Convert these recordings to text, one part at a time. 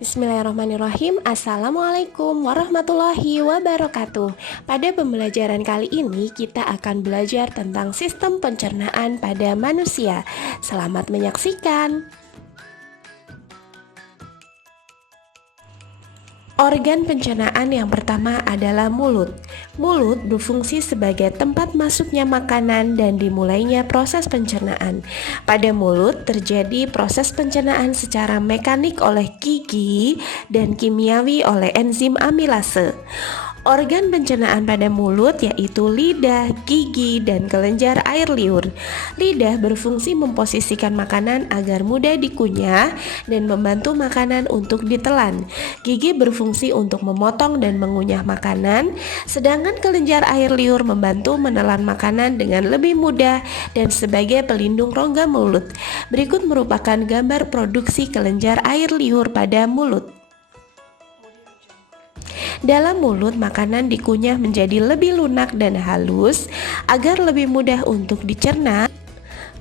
Bismillahirrahmanirrahim. Assalamualaikum warahmatullahi wabarakatuh. Pada pembelajaran kali ini kita akan belajar tentang sistem pencernaan pada manusia. Selamat menyaksikan. Organ pencernaan yang pertama adalah mulut. Mulut berfungsi sebagai tempat masuknya makanan dan dimulainya proses pencernaan. Pada mulut terjadi proses pencernaan secara mekanik oleh gigi dan kimiawi oleh enzim amilase. Organ pencernaan pada mulut yaitu lidah, gigi, dan kelenjar air liur. Lidah berfungsi memposisikan makanan agar mudah dikunyah dan membantu makanan untuk ditelan. Gigi berfungsi untuk memotong dan mengunyah makanan, sedangkan kelenjar air liur membantu menelan makanan dengan lebih mudah dan sebagai pelindung rongga mulut. Berikut merupakan gambar produksi kelenjar air liur pada mulut. Dalam mulut, makanan dikunyah menjadi lebih lunak dan halus agar lebih mudah untuk dicerna,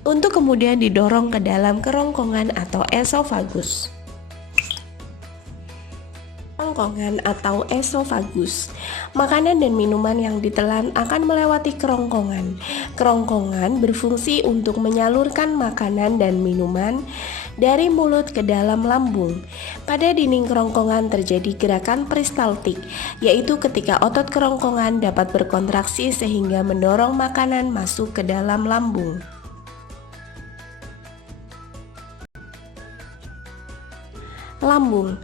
untuk kemudian didorong ke dalam kerongkongan atau esofagus. Kerongkongan atau esofagus. Makanan dan minuman yang ditelan akan melewati kerongkongan. Kerongkongan berfungsi untuk menyalurkan makanan dan minuman dari mulut ke dalam lambung. Pada dinding kerongkongan terjadi gerakan peristaltik, yaitu ketika otot kerongkongan dapat berkontraksi sehingga mendorong makanan masuk ke dalam lambung. Lambung.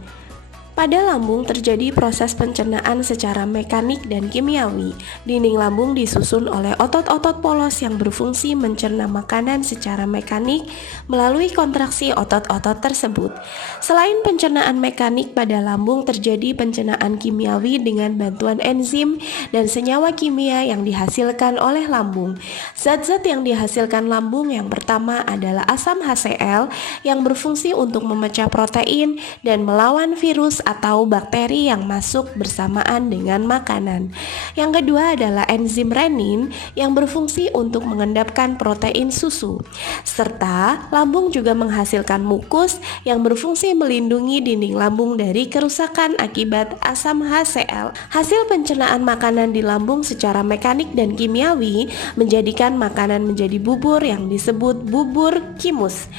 Pada lambung terjadi proses pencernaan secara mekanik dan kimiawi. Dinding lambung disusun oleh otot-otot polos yang berfungsi mencerna makanan secara mekanik melalui kontraksi otot-otot tersebut. Selain pencernaan mekanik, pada lambung terjadi pencernaan kimiawi dengan bantuan enzim dan senyawa kimia yang dihasilkan oleh lambung. Zat-zat yang dihasilkan lambung yang pertama adalah asam HCl yang berfungsi untuk memecah protein dan melawan virus atau bakteri yang masuk bersamaan dengan makanan. Yang kedua adalah enzim renin yang berfungsi untuk mengendapkan protein susu. Serta lambung juga menghasilkan mukus yang berfungsi melindungi dinding lambung dari kerusakan akibat asam HCl. Hasil pencernaan makanan di lambung secara mekanik dan kimiawi menjadikan makanan menjadi bubur yang disebut bubur kimus.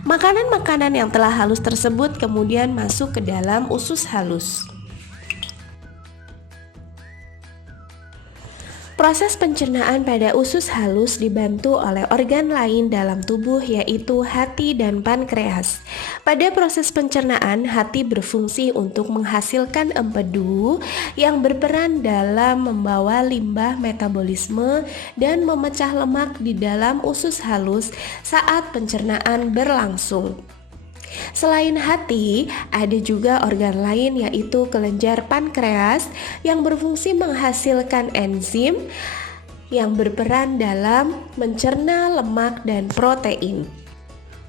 Makanan-makanan yang telah halus tersebut kemudian masuk ke dalam usus halus. Proses pencernaan pada usus halus dibantu oleh organ lain dalam tubuh yaitu hati dan pankreas. Pada proses pencernaan, hati berfungsi untuk menghasilkan empedu yang berperan dalam membawa limbah metabolisme dan memecah lemak di dalam usus halus saat pencernaan berlangsung. Selain hati, ada juga organ lain yaitu kelenjar pankreas yang berfungsi menghasilkan enzim yang berperan dalam mencerna lemak dan protein.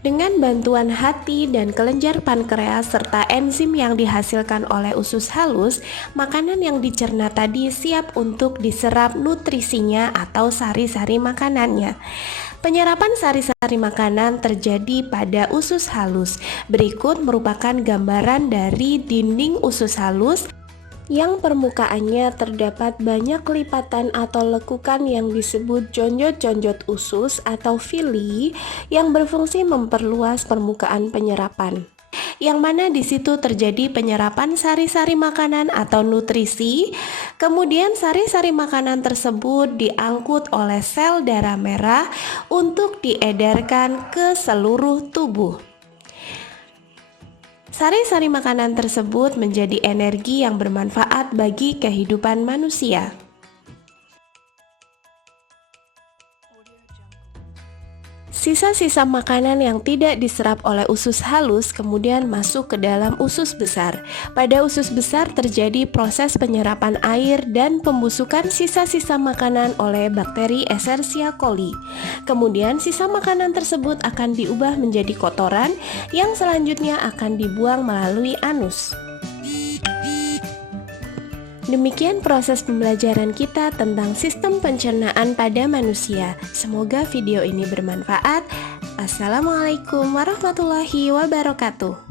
Dengan bantuan hati dan kelenjar pankreas serta enzim yang dihasilkan oleh usus halus, makanan yang dicerna tadi siap untuk diserap nutrisinya atau sari-sari makanannya. Penyerapan sari-sari makanan terjadi pada usus halus. Berikut merupakan gambaran dari dinding usus halus yang permukaannya terdapat banyak lipatan atau lekukan yang disebut jonjot-jonjot usus atau villi yang berfungsi memperluas permukaan penyerapan. Yang mana di situ terjadi penyerapan sari-sari makanan atau nutrisi. Kemudian sari-sari makanan tersebut diangkut oleh sel darah merah untuk diedarkan ke seluruh tubuh. Sari-sari makanan tersebut menjadi energi yang bermanfaat bagi kehidupan manusia. Sisa-sisa makanan yang tidak diserap oleh usus halus kemudian masuk ke dalam usus besar. Pada usus besar terjadi proses penyerapan air dan pembusukan sisa-sisa makanan oleh bakteri Escherichia coli. Kemudian sisa makanan tersebut akan diubah menjadi kotoran yang selanjutnya akan dibuang melalui anus. Demikian proses pembelajaran kita tentang sistem pencernaan pada manusia. Semoga video ini bermanfaat. Assalamualaikum warahmatullahi wabarakatuh.